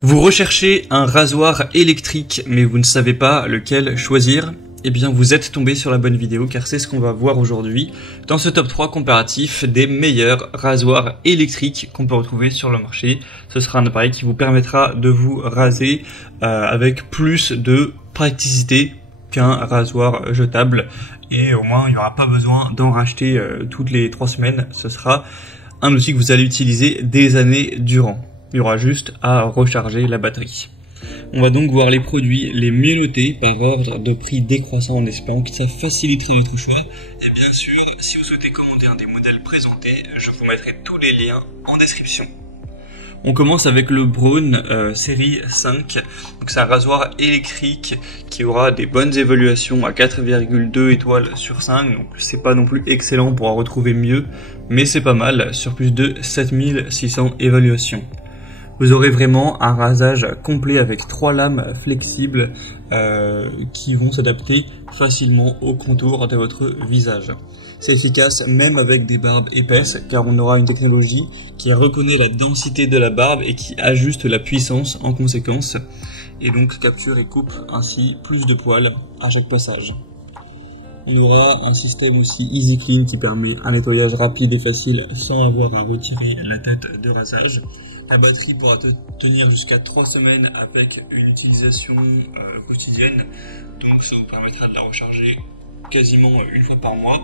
Vous recherchez un rasoir électrique mais vous ne savez pas lequel choisir? Eh bien vous êtes tombé sur la bonne vidéo car c'est ce qu'on va voir aujourd'hui dans ce top 3 comparatif des meilleurs rasoirs électriques qu'on peut retrouver sur le marché. Ce sera un appareil qui vous permettra de vous raser avec plus de praticité qu'un rasoir jetable et au moins il n'y aura pas besoin d'en racheter toutes les 3 semaines. Ce sera un outil que vous allez utiliser des années durant. Il y aura juste à recharger la batterie. On va donc voir les produits les mieux notés par ordre de prix décroissant en espérant que ça facilitera votre choix. Et bien sûr, si vous souhaitez commander un des modèles présentés, je vous mettrai tous les liens en description. On commence avec le Braun série 5. Donc c'est un rasoir électrique qui aura des bonnes évaluations à 4,2 étoiles sur 5. Donc c'est pas non plus excellent pour en retrouver mieux, mais c'est pas mal sur plus de 7600 évaluations. Vous aurez vraiment un rasage complet avec 3 lames flexibles qui vont s'adapter facilement au contour de votre visage. C'est efficace même avec des barbes épaisses car on aura une technologie qui reconnaît la densité de la barbe et qui ajuste la puissance en conséquence et donc capture et coupe ainsi plus de poils à chaque passage. On aura un système aussi Easy Clean qui permet un nettoyage rapide et facile sans avoir à retirer la tête de rasage. La batterie pourra tenir jusqu'à 3 semaines avec une utilisation quotidienne, donc ça vous permettra de la recharger quasiment une fois par mois.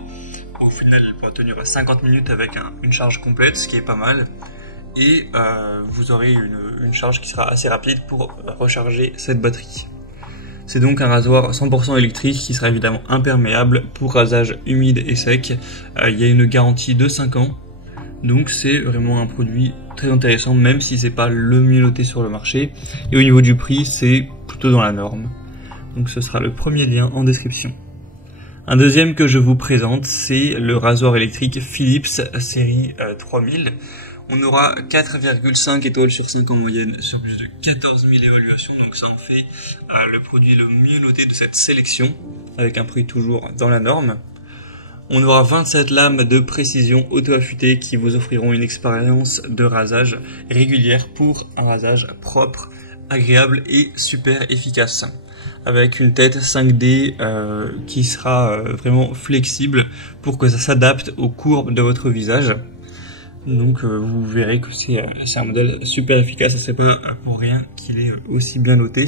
Au final, elle pourra tenir 50 minutes avec une charge complète, ce qui est pas mal. Et vous aurez une charge qui sera assez rapide pour recharger cette batterie. C'est donc un rasoir 100% électrique qui sera évidemment imperméable pour rasage humide et sec. Il y a une garantie de 5 ans. Donc c'est vraiment un produit très intéressant même si c'est pas le mieux noté sur le marché. Et au niveau du prix, c'est plutôt dans la norme. Donc ce sera le premier lien en description. Un deuxième que je vous présente, c'est le rasoir électrique Philips série 3000. On aura 4,5 étoiles sur 5 en moyenne sur plus de 14 000 évaluations. Donc ça en fait le produit le mieux noté de cette sélection avec un prix toujours dans la norme. On aura 27 lames de précision auto-affûtées qui vous offriront une expérience de rasage régulière pour un rasage propre, agréable et super efficace. Avec une tête 5D qui sera vraiment flexible pour que ça s'adapte aux courbes de votre visage. Donc vous verrez que c'est un modèle super efficace et c'est pas pour rien qu'il est aussi bien noté.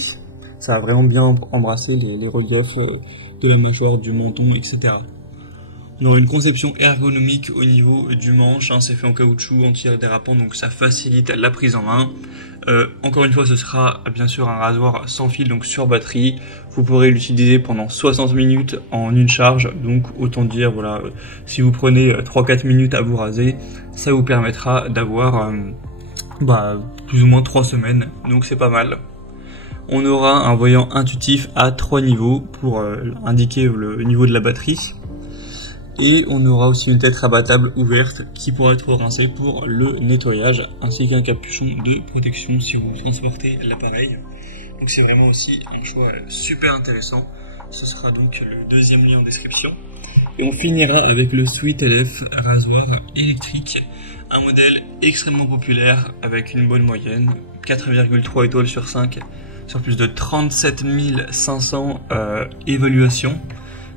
Ça a vraiment bien embrassé les reliefs de la mâchoire, du menton, etc. On aura une conception ergonomique au niveau du manche, c'est fait en caoutchouc anti-dérapant donc ça facilite la prise en main. Encore une fois ce sera bien sûr un rasoir sans fil donc sur batterie. Vous pourrez l'utiliser pendant 60 minutes en une charge, donc autant dire voilà, si vous prenez 3-4 minutes à vous raser, ça vous permettra d'avoir plus ou moins 3 semaines, donc c'est pas mal. On aura un voyant intuitif à 3 niveaux pour indiquer le niveau de la batterie. Et on aura aussi une tête rabattable ouverte qui pourra être rincée pour le nettoyage, ainsi qu'un capuchon de protection si vous transportez l'appareil. Donc c'est vraiment aussi un choix super intéressant. Ce sera donc le deuxième lien en description. Et on finira avec le Sweet LF rasoir électrique, un modèle extrêmement populaire avec une bonne moyenne, 4,3 étoiles sur 5, sur plus de 37 500 évaluations.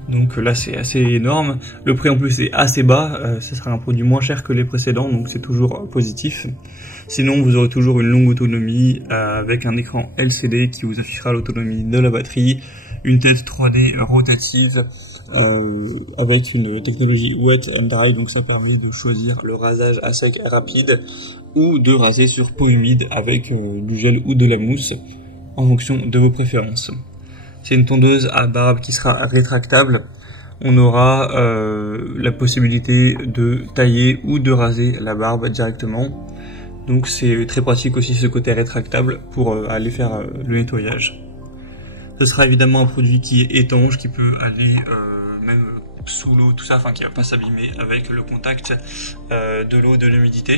Donc là c'est assez énorme, le prix en plus est assez bas, ce sera un produit moins cher que les précédents donc c'est toujours positif. Sinon vous aurez toujours une longue autonomie avec un écran LCD qui vous affichera l'autonomie de la batterie, une tête 3D rotative avec une technologie wet and dry donc ça permet de choisir le rasage à sec rapide ou de raser sur peau humide avec du gel ou de la mousse en fonction de vos préférences. C'est une tondeuse à barbe qui sera rétractable. On aura la possibilité de tailler ou de raser la barbe directement. Donc c'est très pratique aussi ce côté rétractable pour aller faire le nettoyage. Ce sera évidemment un produit qui est étanche, qui peut aller même sous l'eau, tout ça, enfin qui va pas s'abîmer avec le contact de l'eau, de l'humidité.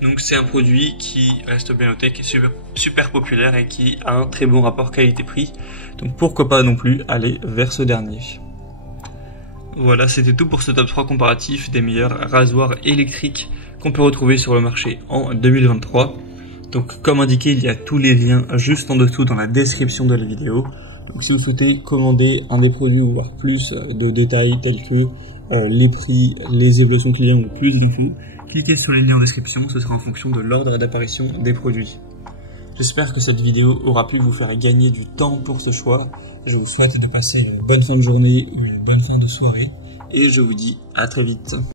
Donc c'est un produit qui reste bien noté, qui est super populaire et qui a un très bon rapport qualité-prix. Donc pourquoi pas non plus aller vers ce dernier. Voilà, c'était tout pour ce top 3 comparatif des meilleurs rasoirs électriques qu'on peut retrouver sur le marché en 2023. Donc comme indiqué, il y a tous les liens juste en dessous dans la description de la vidéo. Donc si vous souhaitez commander un des produits ou voir plus de détails tels que les prix, les évolutions clients ou plus d'infos, cliquez sur les liens en description, ce sera en fonction de l'ordre d'apparition des produits. J'espère que cette vidéo aura pu vous faire gagner du temps pour ce choix. Je vous souhaite de passer une bonne fin de journée ou une bonne fin de soirée et je vous dis à très vite.